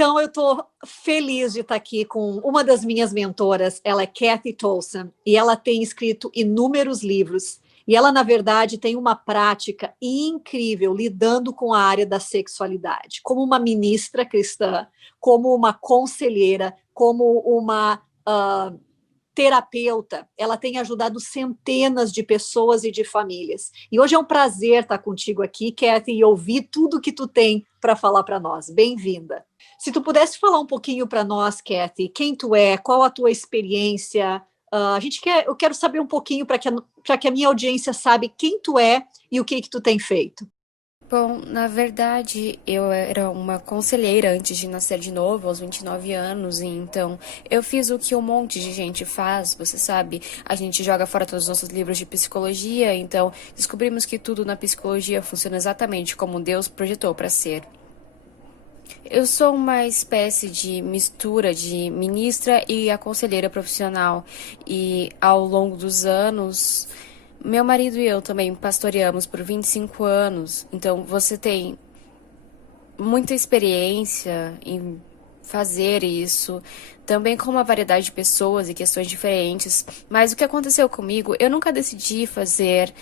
Então, eu estou feliz de estar aqui com uma das minhas mentoras. Ela é Kathy Tolson e ela tem escrito inúmeros livros. E ela, na verdade, tem uma prática incrível lidando com a área da sexualidade, como uma ministra cristã, como uma conselheira, como uma terapeuta. Ela tem ajudado centenas de pessoas e de famílias. E hoje é um prazer estar contigo aqui, Kathy, e ouvir tudo que tu tem para falar para nós. Bem-vinda. Se tu pudesse falar um pouquinho para nós, Kathy, quem tu é, qual a tua experiência, eu quero saber um pouquinho para que a minha audiência saiba quem tu é e o que tu tem feito. Bom, na verdade, eu era uma conselheira antes de nascer de novo, aos 29 anos, e então eu fiz o que um monte de gente faz, você sabe, a gente joga fora todos os nossos livros de psicologia, então descobrimos que tudo na psicologia funciona exatamente como Deus projetou para ser. Eu sou uma espécie de mistura de ministra e aconselheira profissional, e ao longo dos anos, meu marido e eu também pastoreamos por 25 anos, então você tem muita experiência em fazer isso, também com uma variedade de pessoas e questões diferentes, mas o que aconteceu comigo, eu nunca decidi fazer.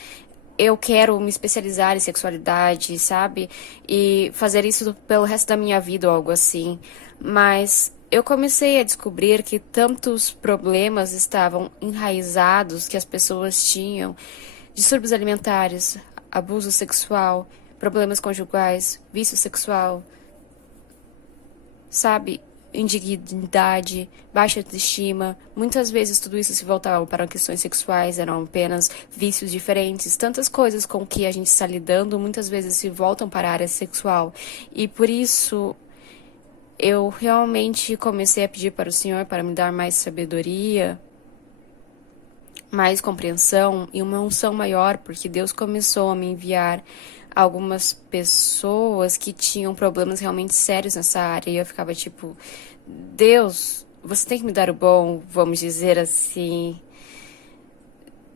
Eu quero me especializar em sexualidade, sabe? E fazer isso pelo resto da minha vida ou algo assim. Mas eu comecei a descobrir que tantos problemas estavam enraizados que as pessoas tinham: distúrbios alimentares, abuso sexual, problemas conjugais, vício sexual, sabe? Indignidade, baixa autoestima. Muitas vezes tudo isso se voltava para questões sexuais, eram apenas vícios diferentes. Tantas coisas com que a gente está lidando muitas vezes se voltam para a área sexual. E por isso eu realmente comecei a pedir para o Senhor para me dar mais sabedoria, mais compreensão e uma unção maior, porque Deus começou a me enviar algumas pessoas que tinham problemas realmente sérios nessa área. E eu ficava tipo, Deus, você tem que me dar o bom, vamos dizer assim.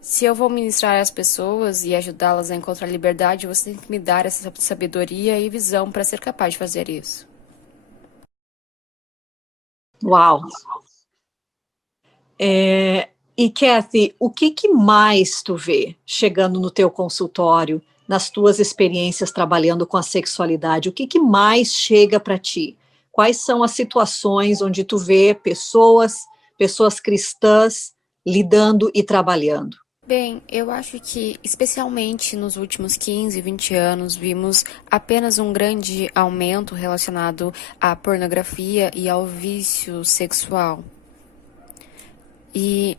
Se eu vou ministrar as pessoas e ajudá-las a encontrar liberdade, você tem que me dar essa sabedoria e visão para ser capaz de fazer isso. Uau! E, Kathy, o que mais tu vê chegando no teu consultório, nas tuas experiências trabalhando com a sexualidade? O que mais chega para ti? Quais são as situações onde tu vê pessoas cristãs lidando e trabalhando? Bem, eu acho que, especialmente nos últimos 15, 20 anos, vimos apenas um grande aumento relacionado à pornografia e ao vício sexual. E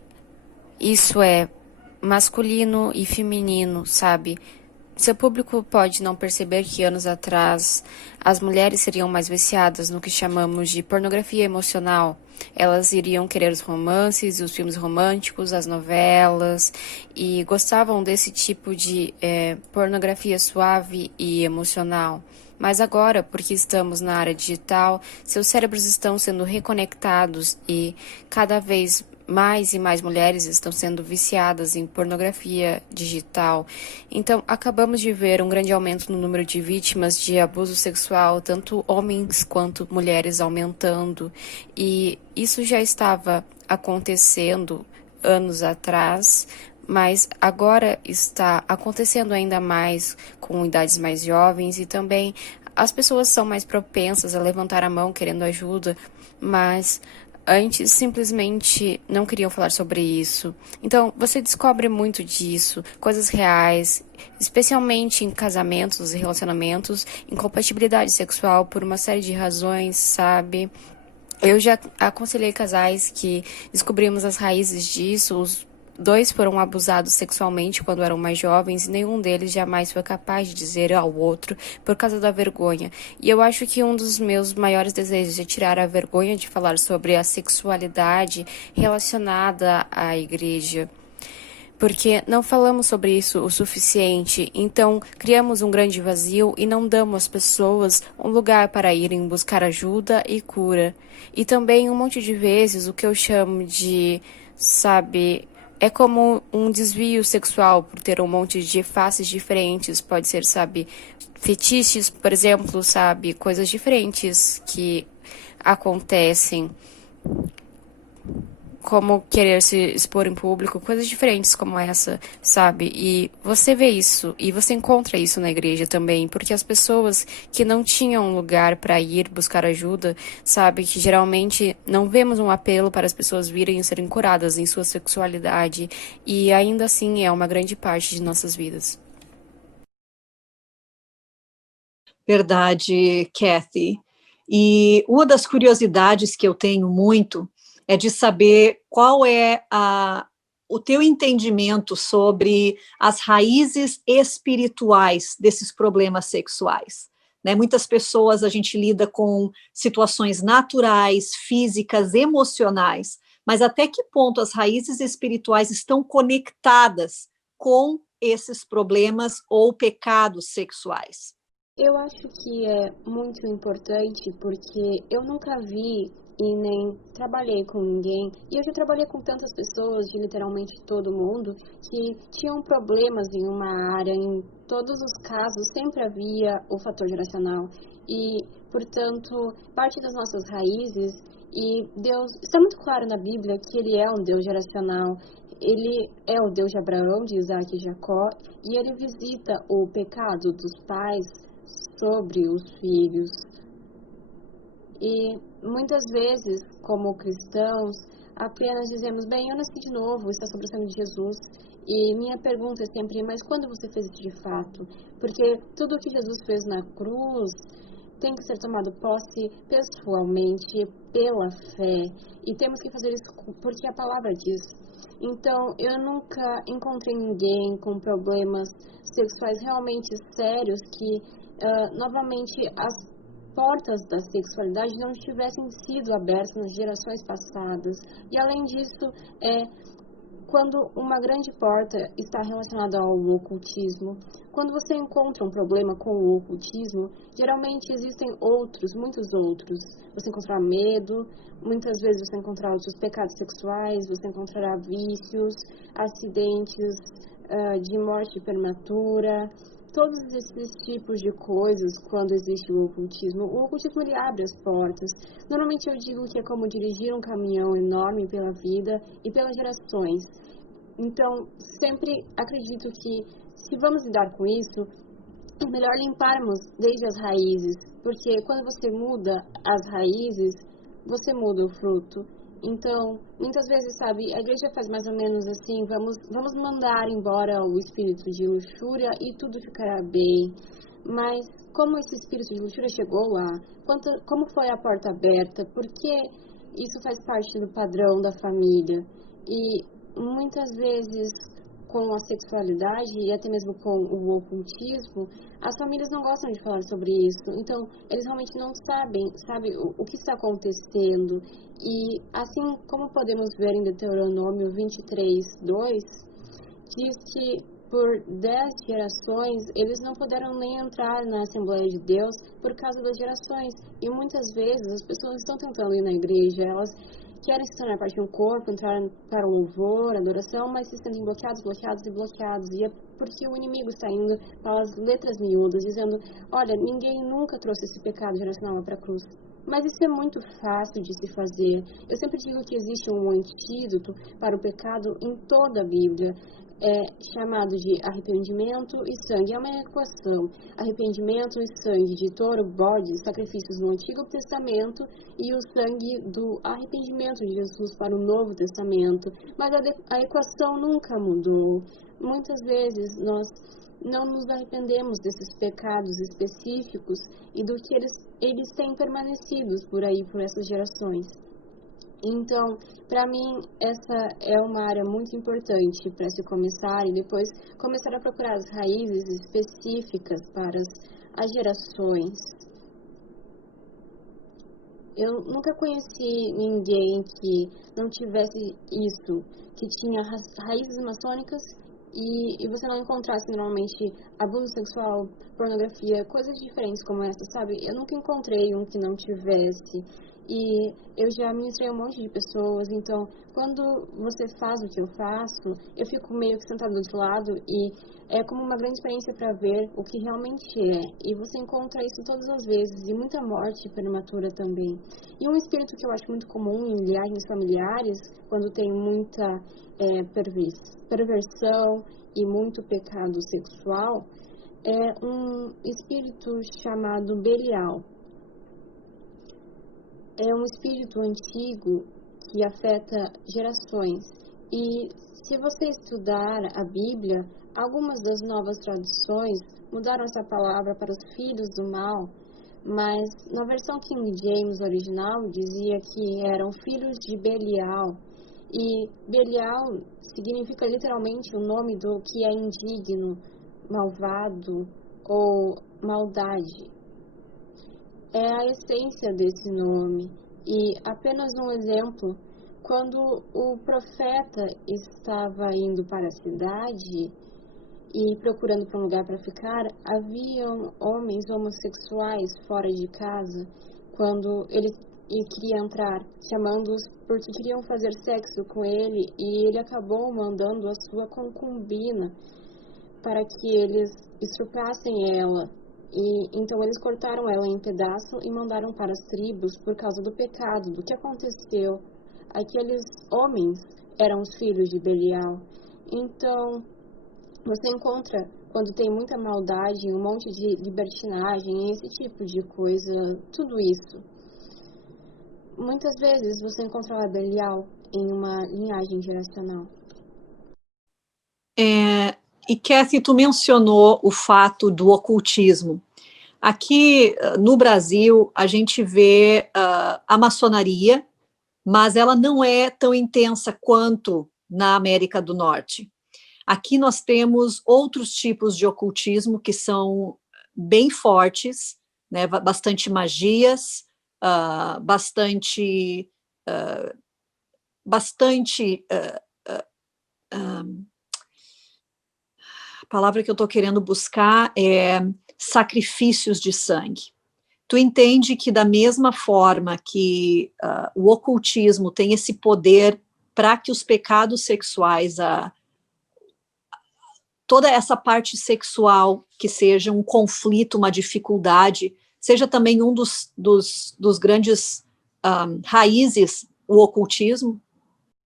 isso é masculino e feminino, sabe? Seu público pode não perceber que anos atrás as mulheres seriam mais viciadas no que chamamos de pornografia emocional. Elas iriam querer os romances, os filmes românticos, as novelas, e gostavam desse tipo de pornografia suave e emocional. Mas agora, porque estamos na área digital, seus cérebros estão sendo reconectados e cada vez mais e mais mulheres estão sendo viciadas em pornografia digital. Então, acabamos de ver um grande aumento no número de vítimas de abuso sexual, tanto homens quanto mulheres aumentando. E isso já estava acontecendo anos atrás, mas agora está acontecendo ainda mais com idades mais jovens e também as pessoas são mais propensas a levantar a mão querendo ajuda, mas antes simplesmente não queriam falar sobre isso. Então, você descobre muito disso, coisas reais, especialmente em casamentos e relacionamentos, incompatibilidade sexual por uma série de razões, sabe? Eu já aconselhei casais que descobrimos as raízes disso. Os dois foram abusados sexualmente quando eram mais jovens e nenhum deles jamais foi capaz de dizer ao outro por causa da vergonha. E eu acho que um dos meus maiores desejos é tirar a vergonha de falar sobre a sexualidade relacionada à igreja. Porque não falamos sobre isso o suficiente, então criamos um grande vazio e não damos às pessoas um lugar para irem buscar ajuda e cura. E também um monte de vezes o que eu chamo de, sabe, é como um desvio sexual por ter um monte de faces diferentes. Pode ser, sabe, fetiches, por exemplo, sabe, coisas diferentes que acontecem, como querer se expor em público, coisas diferentes como essa, sabe? E você vê isso, e você encontra isso na igreja também, porque as pessoas que não tinham um lugar para ir buscar ajuda, sabe? Que geralmente não vemos um apelo para as pessoas virem e serem curadas em sua sexualidade, e ainda assim é uma grande parte de nossas vidas. Verdade, Kathy. E uma das curiosidades que eu tenho muito é de saber qual é o teu entendimento sobre as raízes espirituais desses problemas sexuais. Né? Muitas pessoas a gente lida com situações naturais, físicas, emocionais, mas até que ponto as raízes espirituais estão conectadas com esses problemas ou pecados sexuais? Eu acho que é muito importante porque eu nunca vi e nem trabalhei com ninguém, e eu já trabalhei com tantas pessoas, de literalmente todo mundo, que tinham problemas em uma área. Em todos os casos sempre havia o fator geracional e, portanto, parte das nossas raízes, e Deus, está muito claro na Bíblia que Ele é um Deus geracional. Ele é o Deus de Abraão, de Isaac e Jacó, e Ele visita o pecado dos pais sobre os filhos. E muitas vezes, como cristãos, apenas dizemos, bem, eu nasci de novo, está sobre o sangue de Jesus. E minha pergunta é sempre, mas quando você fez isso de fato? Porque tudo o que Jesus fez na cruz tem que ser tomado posse pessoalmente, pela fé. E temos que fazer isso porque a palavra diz. Então, eu nunca encontrei ninguém com problemas sexuais realmente sérios que novamente as portas da sexualidade não tivessem sido abertas nas gerações passadas. E além disso, quando uma grande porta está relacionada ao ocultismo, quando você encontra um problema com o ocultismo, geralmente existem outros, muitos outros. Você encontrará medo, muitas vezes você encontrará outros pecados sexuais, você encontrará vícios, acidentes de morte prematura, todos esses tipos de coisas quando existe o ocultismo. O ocultismo, ele abre as portas. Normalmente eu digo que é como dirigir um caminhão enorme pela vida e pelas gerações. Então, sempre acredito que se vamos lidar com isso, é melhor limparmos desde as raízes, porque quando você muda as raízes, você muda o fruto. Então, muitas vezes, sabe, a igreja faz mais ou menos assim, vamos mandar embora o espírito de luxúria e tudo ficará bem. Mas como esse espírito de luxúria chegou lá? Como foi a porta aberta? Porque isso faz parte do padrão da família. E muitas vezes, com a sexualidade e até mesmo com o ocultismo, as famílias não gostam de falar sobre isso. Então, eles realmente não sabem, sabe, o que está acontecendo. E assim como podemos ver em Deuteronômio 23:2, diz que por 10 gerações, eles não puderam nem entrar na Assembleia de Deus por causa das gerações. E muitas vezes as pessoas estão tentando ir na igreja, elas querem se tornar parte de um corpo, entrar para o louvor, adoração, mas se sentem bloqueados. E é porque o inimigo está indo para as letras miúdas, dizendo, olha, ninguém nunca trouxe esse pecado geracional para a cruz. Mas isso é muito fácil de se fazer. Eu sempre digo que existe um antídoto para o pecado em toda a Bíblia, chamado de arrependimento e sangue. É uma equação. Arrependimento e sangue de touro, bode, sacrifícios no Antigo Testamento, e o sangue do arrependimento de Jesus para o Novo Testamento. Mas a equação nunca mudou. Muitas vezes nós não nos arrependemos desses pecados específicos e do que eles têm permanecido por aí, por essas gerações. Então, para mim, essa é uma área muito importante para se começar e depois começar a procurar as raízes específicas para as gerações. Eu nunca conheci ninguém que não tivesse isso, que tinha raízes maçônicas e você não encontrasse normalmente abuso sexual, pornografia, coisas diferentes como essa, sabe? Eu nunca encontrei um que não tivesse. e eu já ministrei um monte de pessoas, então quando você faz o que eu faço, eu fico meio que sentada do outro lado e é como uma grande experiência para ver o que realmente é. E você encontra isso todas as vezes, e muita morte prematura também. E um espírito que eu acho muito comum em linhagens familiares, quando tem muita perversão e muito pecado sexual, é um espírito chamado Belial. É um espírito antigo que afeta gerações. E se você estudar a Bíblia, algumas das novas traduções mudaram essa palavra para os filhos do mal, mas na versão King James original dizia que eram filhos de Belial. E Belial significa literalmente o nome do que é indigno, malvado ou maldade. É a essência desse nome. E apenas um exemplo, quando o profeta estava indo para a cidade e procurando por um lugar para ficar, haviam homens homossexuais fora de casa quando ele queria entrar, chamando-os porque queriam fazer sexo com ele, e ele acabou mandando a sua concubina para que eles estuprassem ela. E então eles cortaram ela em pedaços e mandaram para as tribos por causa do pecado, do que aconteceu. Aqueles homens eram os filhos de Belial. Então, você encontra, quando tem muita maldade, um monte de libertinagem, esse tipo de coisa, tudo isso. Muitas vezes você encontra Belial em uma linhagem geracional. E, Kathy, tu mencionou o fato do ocultismo. Aqui no Brasil, a gente vê a maçonaria, mas ela não é tão intensa quanto na América do Norte. Aqui nós temos outros tipos de ocultismo que são bem fortes, né, bastante magias, bastante a palavra que eu estou querendo buscar é sacrifícios de sangue. Tu entende que da mesma forma que o ocultismo tem esse poder para que os pecados sexuais, toda essa parte sexual que seja um conflito, uma dificuldade, seja também um dos grandes raízes, o ocultismo?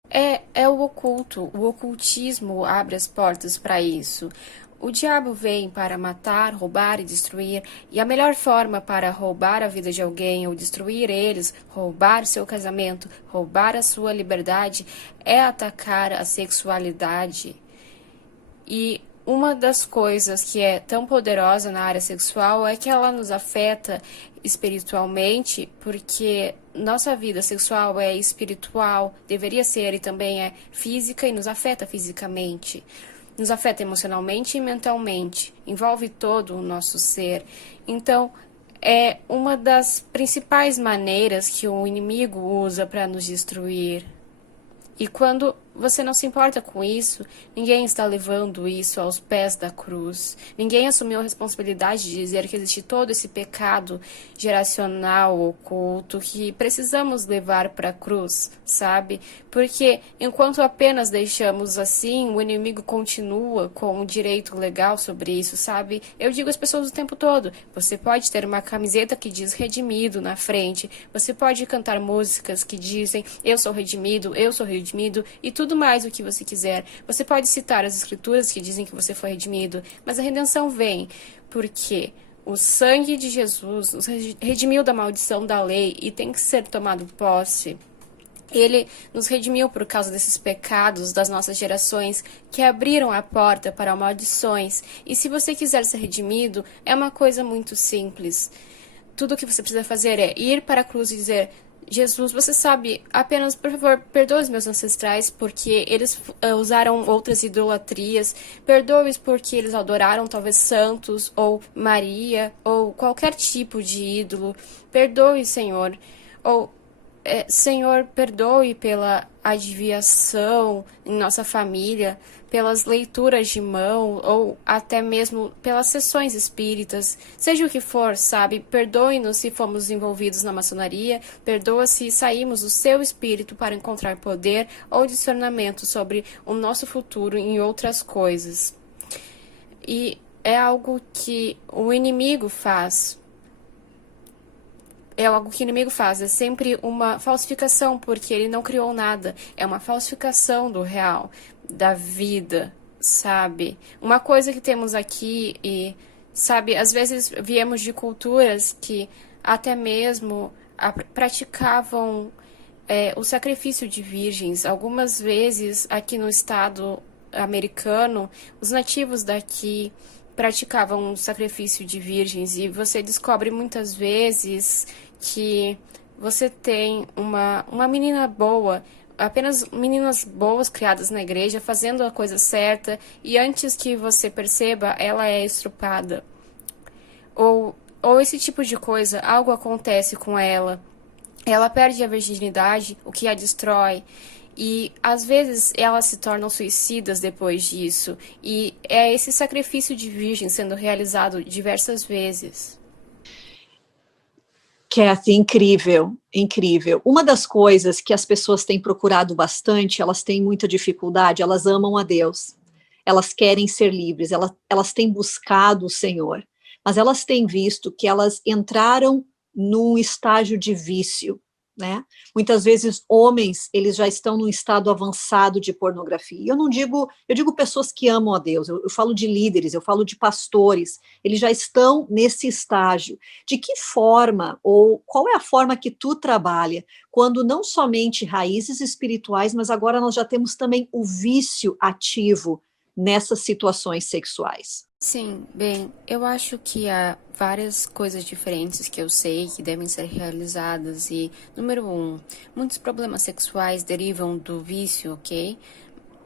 É o oculto. O ocultismo abre as portas para isso. O diabo vem para matar, roubar e destruir, e a melhor forma para roubar a vida de alguém ou destruir eles, roubar seu casamento, roubar a sua liberdade, é atacar a sexualidade. E uma das coisas que é tão poderosa na área sexual é que ela nos afeta espiritualmente, porque nossa vida sexual é espiritual, deveria ser, e também é física, e nos afeta fisicamente. Nos afeta emocionalmente e mentalmente, envolve todo o nosso ser. Então, é uma das principais maneiras que o inimigo usa para nos destruir. E quando você não se importa com isso, ninguém está levando isso aos pés da cruz. Ninguém assumiu a responsabilidade de dizer que existe todo esse pecado geracional oculto que precisamos levar para a cruz, sabe? Porque enquanto apenas deixamos assim, o inimigo continua com o direito legal sobre isso, sabe? Eu digo às pessoas o tempo todo, você pode ter uma camiseta que diz redimido na frente, você pode cantar músicas que dizem eu sou redimido, e tudo mais o que você quiser. Você pode citar as escrituras que dizem que você foi redimido, mas a redenção vem porque o sangue de Jesus nos redimiu da maldição da lei e tem que ser tomado posse. Ele nos redimiu por causa desses pecados das nossas gerações que abriram a porta para maldições. E se você quiser ser redimido, é uma coisa muito simples. Tudo o que você precisa fazer é ir para a cruz e dizer: Jesus, você sabe, apenas, por favor, perdoe os meus ancestrais porque eles usaram outras idolatrias, perdoe-os porque eles adoraram talvez santos ou Maria ou qualquer tipo de ídolo, perdoe, Senhor, ou Senhor, perdoe pela adviação em nossa família, pelas leituras de mão ou até mesmo pelas sessões espíritas, seja o que for, sabe? Perdoe-nos se fomos envolvidos na maçonaria, perdoa se saímos do seu espírito para encontrar poder ou discernimento sobre o nosso futuro em outras coisas. E é algo que o inimigo faz. É algo que o inimigo faz, é sempre uma falsificação, porque ele não criou nada. É uma falsificação do real, da vida, sabe? Uma coisa que temos aqui e, sabe, às vezes viemos de culturas que até mesmo praticavam o sacrifício de virgens. Algumas vezes aqui no estado americano, os nativos daqui praticavam o sacrifício de virgens e você descobre muitas vezes que você tem uma menina boa, apenas meninas boas criadas na igreja, fazendo a coisa certa, e antes que você perceba, ela é estrupada. Ou esse tipo de coisa, algo acontece com ela. Ela perde a virginidade, o que a destrói. E às vezes elas se tornam suicidas depois disso. E é esse sacrifício de virgem sendo realizado diversas vezes. Kathy, incrível, incrível. Uma das coisas que as pessoas têm procurado bastante, elas têm muita dificuldade, elas amam a Deus, elas querem ser livres, elas têm buscado o Senhor, mas elas têm visto que elas entraram num estágio de vício, né? Muitas vezes homens, eles já estão num estado avançado de pornografia. Eu digo pessoas que amam a Deus, eu falo de líderes, eu falo de pastores, eles já estão nesse estágio. De que forma, ou qual é a forma que tu trabalha, quando não somente raízes espirituais, mas agora nós já temos também o vício ativo nessas situações sexuais? Sim, bem, eu acho que há várias coisas diferentes que eu sei que devem ser realizadas e, número 1, muitos problemas sexuais derivam do vício, ok?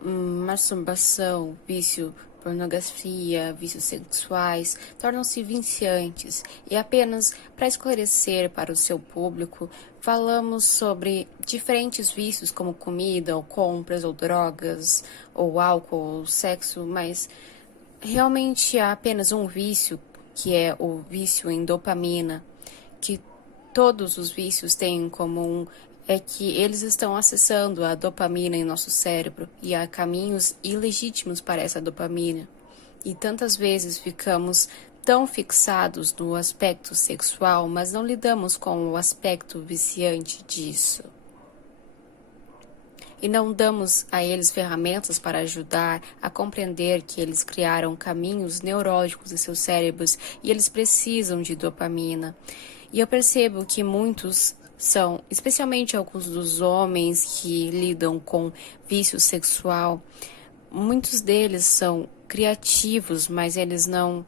Masturbação, vício, pornografia, vícios sexuais tornam-se viciantes e apenas para esclarecer para o seu público, falamos sobre diferentes vícios como comida, ou compras, ou drogas, ou álcool, ou sexo, mas realmente há apenas um vício, que é o vício em dopamina, que todos os vícios têm em comum, é que eles estão acessando a dopamina em nosso cérebro e há caminhos ilegítimos para essa dopamina. E tantas vezes ficamos tão fixados no aspecto sexual, mas não lidamos com o aspecto viciante disso. E não damos a eles ferramentas para ajudar a compreender que eles criaram caminhos neurológicos em seus cérebros e eles precisam de dopamina. E eu percebo que muitos são, especialmente alguns dos homens que lidam com vício sexual, muitos deles são criativos, mas eles não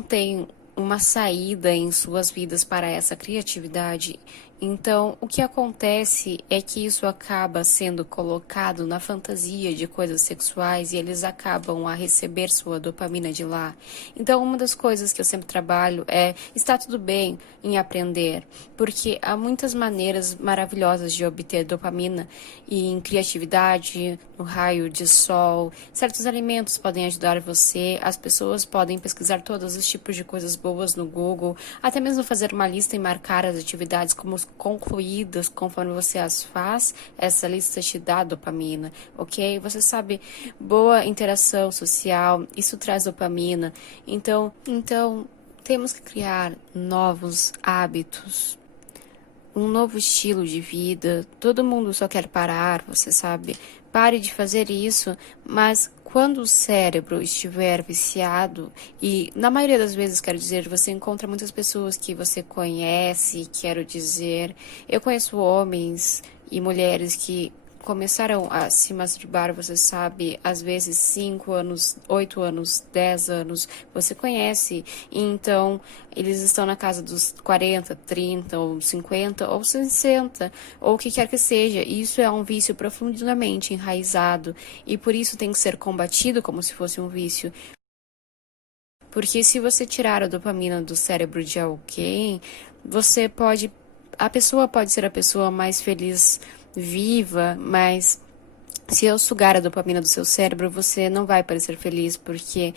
têm uma saída em suas vidas para essa criatividade. Então, o que acontece é que isso acaba sendo colocado na fantasia de coisas sexuais e eles acabam a receber sua dopamina de lá. Então, uma das coisas que eu sempre trabalho é está tudo bem em aprender, porque há muitas maneiras maravilhosas de obter dopamina e em criatividade, no raio de sol. Certos alimentos podem ajudar você, as pessoas podem pesquisar todos os tipos de coisas boas no Google, até mesmo fazer uma lista e marcar as atividades como concluídas conforme você as faz. Essa lista te dá dopamina, ok? Você sabe, boa interação social, isso traz dopamina. Então temos que criar novos hábitos, um novo estilo de vida. Todo mundo só quer parar, você sabe. Pare de fazer isso, mas quando o cérebro estiver viciado, e na maioria das vezes, quero dizer, você encontra muitas pessoas que você conhece, quero dizer, eu conheço homens e mulheres que começaram a se masturbar, você sabe, às vezes 5 anos, 8 anos, 10 anos, você conhece, e então eles estão na casa dos 40, 30, ou 50, ou 60, ou o que quer que seja. Isso é um vício profundamente enraizado, e por isso tem que ser combatido como se fosse um vício. Porque se você tirar a dopamina do cérebro de alguém, você pode a pessoa pode ser a pessoa mais feliz viva, mas se eu sugar a dopamina do seu cérebro, você não vai parecer feliz, porque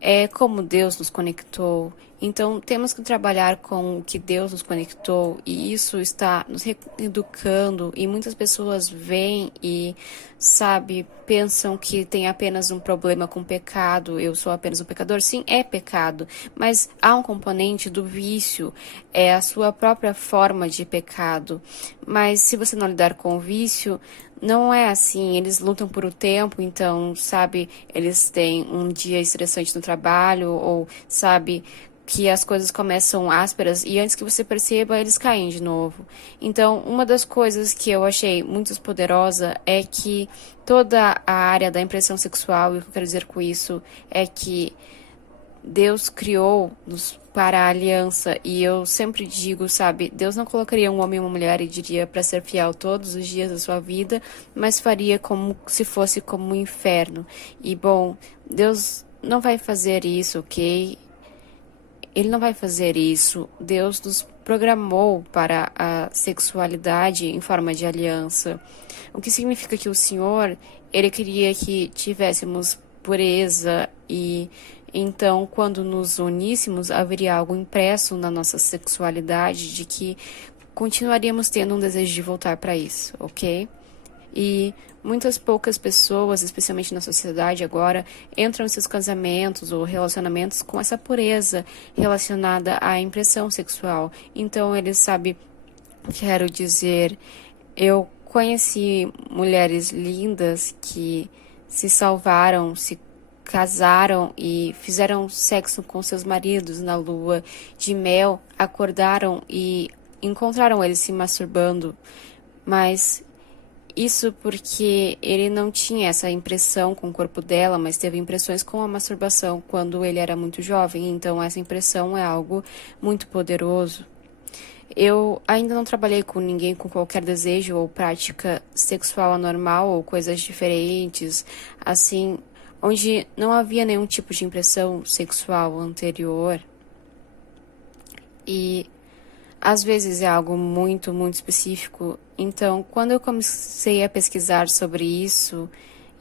é como Deus nos conectou. Então, temos que trabalhar com o que Deus nos conectou, e isso está nos reeducando, e muitas pessoas vêm e, sabe, pensam que tem apenas um problema com o pecado, eu sou apenas um pecador. Sim, é pecado, mas há um componente do vício, é a sua própria forma de pecado. Mas se você não lidar com o vício, não é assim, eles lutam por um tempo, então, sabe, eles têm um dia estressante no trabalho, ou, sabe, que as coisas começam ásperas e antes que você perceba, eles caem de novo. Então, uma das coisas que eu achei muito poderosa é que toda a área da impressão sexual, e o que eu quero dizer com isso é que Deus criou-nos para a aliança, e eu sempre digo, sabe, Deus não colocaria um homem e uma mulher e diria para ser fiel todos os dias da sua vida, mas faria como se fosse como um inferno. E bom, Deus não vai fazer isso, ok? Ele não vai fazer isso. Deus nos programou para a sexualidade em forma de aliança, o que significa que o Senhor, Ele queria que tivéssemos pureza, e então, quando nos uníssemos, haveria algo impresso na nossa sexualidade de que continuaríamos tendo um desejo de voltar para isso, ok? E muitas poucas pessoas, especialmente na sociedade agora, entram em seus casamentos ou relacionamentos com essa pureza relacionada à impressão sexual. Então, eles sabem, quero dizer, eu conheci mulheres lindas que se salvaram, se casaram e fizeram sexo com seus maridos na lua de mel, acordaram e encontraram eles se masturbando, mas isso porque ele não tinha essa impressão com o corpo dela, mas teve impressões com a masturbação quando ele era muito jovem, então essa impressão é algo muito poderoso. Eu ainda não trabalhei com ninguém com qualquer desejo ou prática sexual anormal ou coisas diferentes, assim, onde não havia nenhum tipo de impressão sexual anterior. E às vezes é algo muito, muito específico. Então, quando eu comecei a pesquisar sobre isso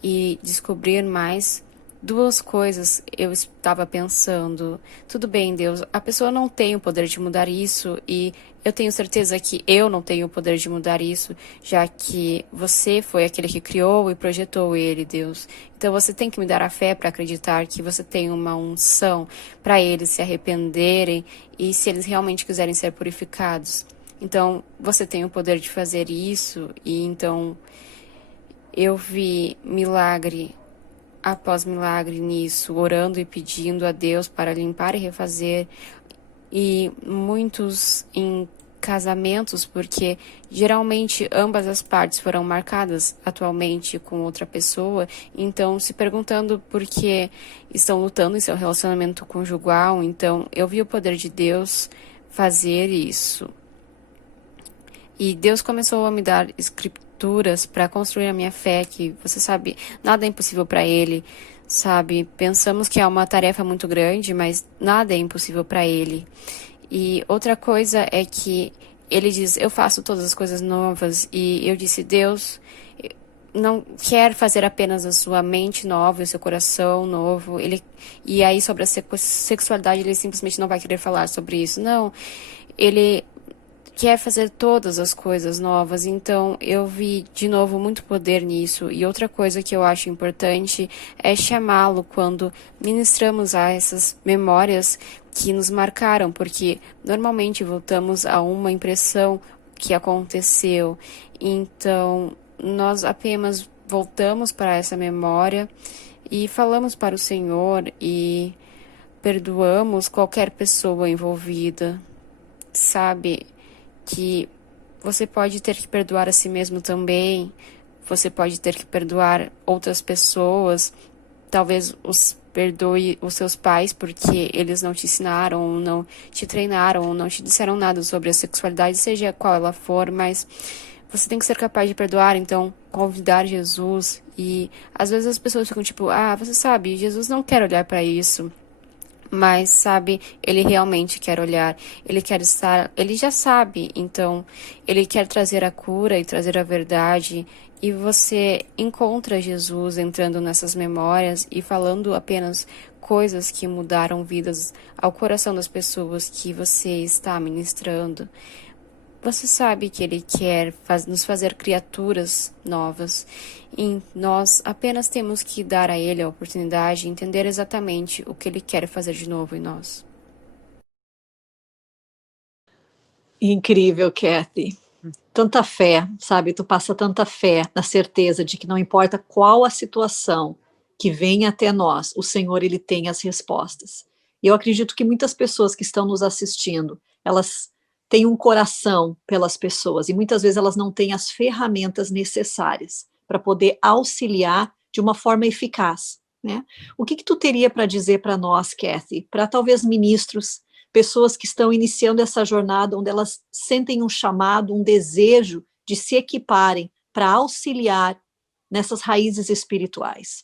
e descobrir mais, duas coisas eu estava pensando. Tudo bem, Deus, a pessoa não tem o poder de mudar isso, e eu tenho certeza que eu não tenho o poder de mudar isso, já que você foi aquele que criou e projetou ele, Deus. Então você tem que me dar a fé para acreditar que você tem uma unção para eles se arrependerem e se eles realmente quiserem ser purificados. Então você tem o poder de fazer isso, e então eu vi milagre após milagre nisso, orando e pedindo a Deus para limpar e refazer, e muitos em casamentos, porque geralmente ambas as partes foram marcadas atualmente com outra pessoa, então se perguntando por que estão lutando em seu relacionamento conjugal. Então eu vi o poder de Deus fazer isso. E Deus começou a me dar escrituras para construir a minha fé, que você sabe, nada é impossível para Ele, sabe? Pensamos que é uma tarefa muito grande, mas nada é impossível para Ele. E outra coisa é que Ele diz, eu faço todas as coisas novas, e eu disse, Deus não quer fazer apenas a sua mente nova e o seu coração novo. E aí sobre a sexualidade Ele simplesmente não vai querer falar sobre isso, não. Ele quer fazer todas as coisas novas, então eu vi de novo muito poder nisso. E outra coisa que eu acho importante é chamá-lo quando ministramos a essas memórias que nos marcaram, porque normalmente voltamos a uma impressão que aconteceu, então nós apenas voltamos para essa memória e falamos para o Senhor e perdoamos qualquer pessoa envolvida, sabe? Que você pode ter que perdoar a si mesmo também, você pode ter que perdoar outras pessoas, talvez perdoe os seus pais porque eles não te ensinaram, ou não te treinaram, ou não te disseram nada sobre a sexualidade, seja qual ela for, mas você tem que ser capaz de perdoar, então convidar Jesus. E às vezes as pessoas ficam tipo, você sabe, Jesus não quer olhar para isso. Mas, sabe, ele realmente quer olhar, ele quer estar, ele já sabe, então, ele quer trazer a cura e trazer a verdade, e você encontra Jesus entrando nessas memórias e falando apenas coisas que mudaram vidas ao coração das pessoas que você está ministrando. Você sabe que Ele quer nos fazer criaturas novas e nós apenas temos que dar a Ele a oportunidade de entender exatamente o que Ele quer fazer de novo em nós. Incrível, Kathy. Tanta fé, sabe? Tu passa tanta fé na certeza de que não importa qual a situação que venha até nós, o Senhor, Ele tem as respostas. E eu acredito que muitas pessoas que estão nos assistindo, elas têm um coração pelas pessoas e muitas vezes elas não têm as ferramentas necessárias para poder auxiliar de uma forma eficaz, né? O que tu teria para dizer para nós, Kathy, para talvez ministros, pessoas que estão iniciando essa jornada, onde elas sentem um chamado, um desejo de se equiparem para auxiliar nessas raízes espirituais?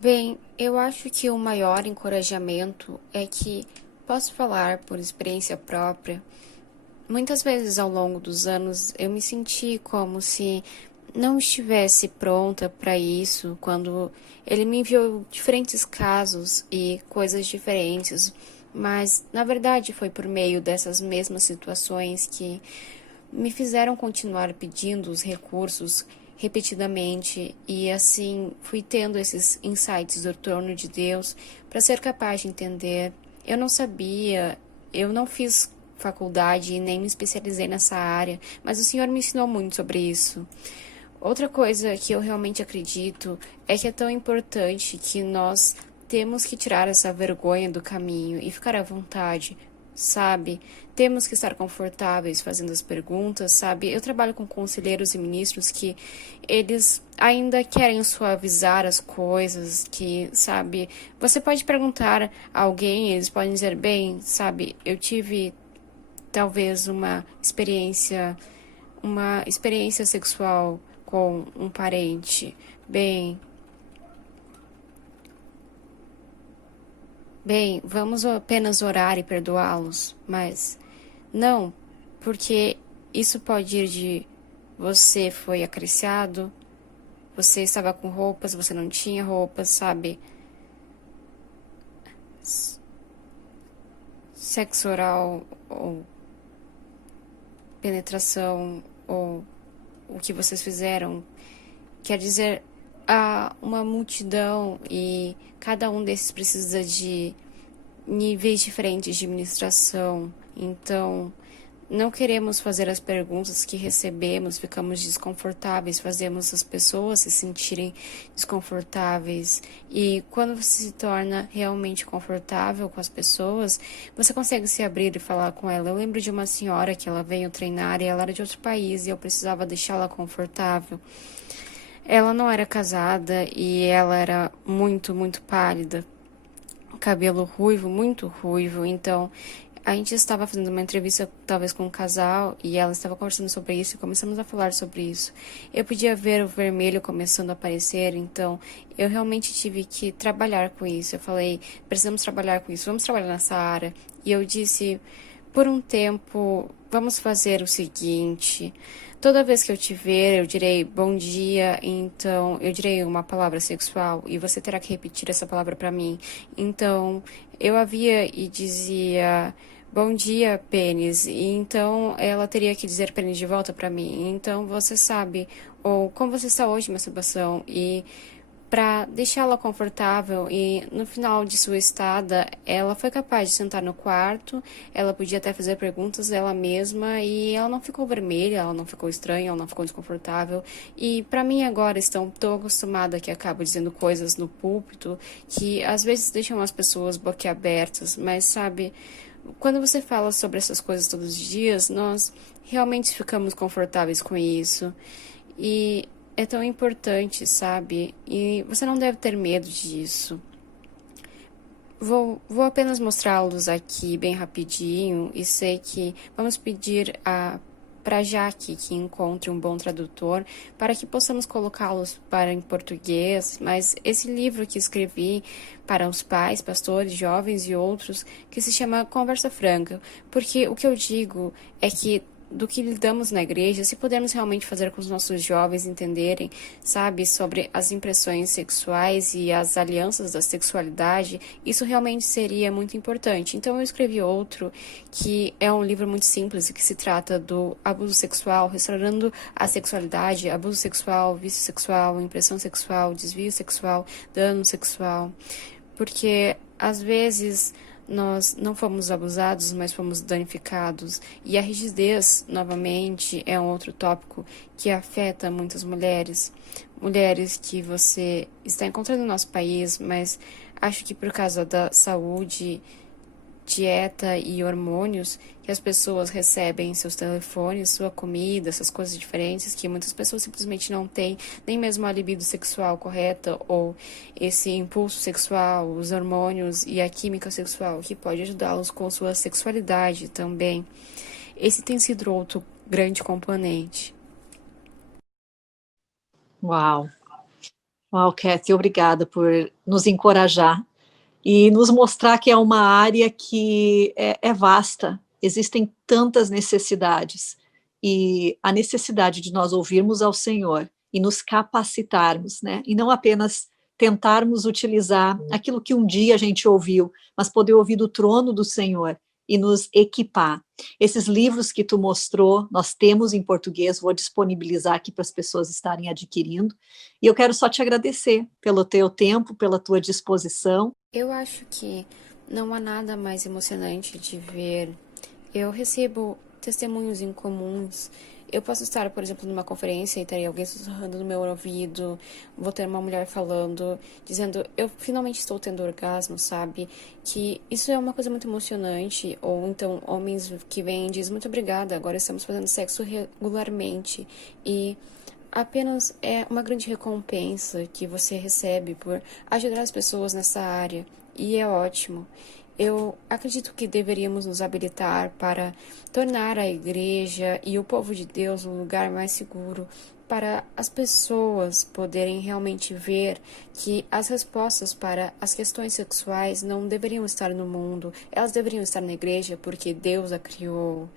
Bem, eu acho que o maior encorajamento é que posso falar por experiência própria. Muitas vezes ao longo dos anos eu me senti como se não estivesse pronta para isso, quando ele me enviou diferentes casos e coisas diferentes, mas na verdade foi por meio dessas mesmas situações que me fizeram continuar pedindo os recursos repetidamente e assim fui tendo esses insights do trono de Deus para ser capaz de entender. Eu não sabia, eu não fiz faculdade e nem me especializei nessa área, mas o Senhor me ensinou muito sobre isso. Outra coisa que eu realmente acredito é que é tão importante que nós temos que tirar essa vergonha do caminho e ficar à vontade, sabe? Temos que estar confortáveis fazendo as perguntas, sabe? Eu trabalho com conselheiros e ministros que eles ainda querem suavizar as coisas, que, sabe? Você pode perguntar a alguém, eles podem dizer, bem, sabe, eu tive talvez uma experiência sexual com um parente. Bem, vamos apenas orar e perdoá-los, mas não, porque isso pode ir de você foi acariciado, você estava com roupas, você não tinha roupas, sabe? Sexo oral ou penetração ou o que vocês fizeram, quer dizer, há uma multidão e cada um desses precisa de níveis diferentes de ministração. Então, não queremos fazer as perguntas que recebemos, ficamos desconfortáveis, fazemos as pessoas se sentirem desconfortáveis. E quando você se torna realmente confortável com as pessoas, você consegue se abrir e falar com ela. Eu lembro de uma senhora que ela veio treinar e ela era de outro país e eu precisava deixá-la confortável. Ela não era casada e ela era muito, muito pálida, cabelo ruivo, muito ruivo, então a gente estava fazendo uma entrevista talvez com um casal e ela estava conversando sobre isso e começamos a falar sobre isso. Eu podia ver o vermelho começando a aparecer, então eu realmente tive que trabalhar com isso. Eu falei, precisamos trabalhar com isso, vamos trabalhar nessa área. E eu disse, por um tempo, vamos fazer o seguinte, toda vez que eu te ver, eu direi bom dia, então eu direi uma palavra sexual e você terá que repetir essa palavra para mim. Então eu havia e dizia bom dia, pênis, e então ela teria que dizer pênis de volta para mim. Então você sabe, ou como você está hoje, masturbação, e para deixá-la confortável e no final de sua estada, ela foi capaz de sentar no quarto, ela podia até fazer perguntas dela mesma e ela não ficou vermelha, ela não ficou estranha, ela não ficou desconfortável. E para mim agora estou tão acostumada que acabo dizendo coisas no púlpito que às vezes deixam as pessoas boquiabertas, mas sabe, quando você fala sobre essas coisas todos os dias, nós realmente ficamos confortáveis com isso. E é tão importante, sabe? E você não deve ter medo disso. Vou apenas mostrá-los aqui bem rapidinho e sei que vamos pedir a para Jaque que encontre um bom tradutor para que possamos colocá-los para em português, mas esse livro que escrevi para os pais, pastores, jovens e outros, que se chama Conversa Franca, porque o que eu digo é que do que lidamos na igreja, se pudermos realmente fazer com os nossos jovens entenderem, sabe, sobre as impressões sexuais e as alianças da sexualidade, isso realmente seria muito importante. Então eu escrevi outro, que é um livro muito simples e que se trata do abuso sexual, restaurando a sexualidade, abuso sexual, vício sexual, impressão sexual, desvio sexual, dano sexual, porque às vezes nós não fomos abusados, mas fomos danificados. E a rigidez, novamente, é um outro tópico que afeta muitas mulheres. Mulheres que você está encontrando no nosso país, mas acho que por causa da saúde, dieta e hormônios que as pessoas recebem em seus telefones, sua comida, essas coisas diferentes que muitas pessoas simplesmente não têm, nem mesmo a libido sexual correta ou esse impulso sexual, os hormônios e a química sexual que pode ajudá-los com sua sexualidade também. Esse tem sido outro grande componente. Uau! Uau, Kathy, obrigada por nos encorajar e nos mostrar que é uma área que é vasta, existem tantas necessidades, e a necessidade de nós ouvirmos ao Senhor e nos capacitarmos, né? E não apenas tentarmos utilizar aquilo que um dia a gente ouviu, mas poder ouvir do trono do Senhor e nos equipar. Esses livros que tu mostrou, nós temos em português, vou disponibilizar aqui para as pessoas estarem adquirindo, e eu quero só te agradecer pelo teu tempo, pela tua disposição. Eu acho que não há nada mais emocionante de ver. Eu recebo testemunhos incomuns. Eu posso estar, por exemplo, numa conferência e ter alguém sussurrando no meu ouvido, vou ter uma mulher falando, dizendo, eu finalmente estou tendo orgasmo, sabe? Que isso é uma coisa muito emocionante. Ou então, homens que vêm e dizem, muito obrigada, agora estamos fazendo sexo regularmente. E apenas é uma grande recompensa que você recebe por ajudar as pessoas nessa área. E é ótimo. Eu acredito que deveríamos nos habilitar para tornar a igreja e o povo de Deus um lugar mais seguro para as pessoas poderem realmente ver que as respostas para as questões sexuais não deveriam estar no mundo, elas deveriam estar na igreja porque Deus a criou.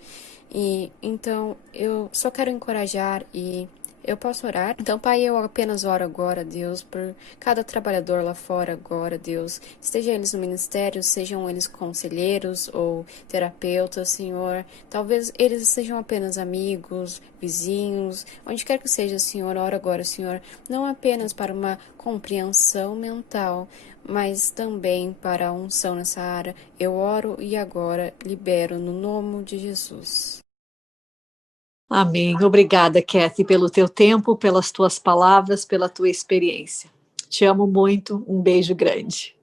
E então eu só quero encorajar e eu posso orar? Então, Pai, eu apenas oro agora, Deus, por cada trabalhador lá fora agora, Deus. Esteja eles no ministério, sejam eles conselheiros ou terapeutas, Senhor. Talvez eles sejam apenas amigos, vizinhos, onde quer que seja, Senhor. Oro agora, Senhor, não apenas para uma compreensão mental, mas também para a unção nessa área. Eu oro e agora libero no nome de Jesus. Amém. Obrigada, Kathy, pelo teu tempo, pelas tuas palavras, pela tua experiência. Te amo muito. Um beijo grande.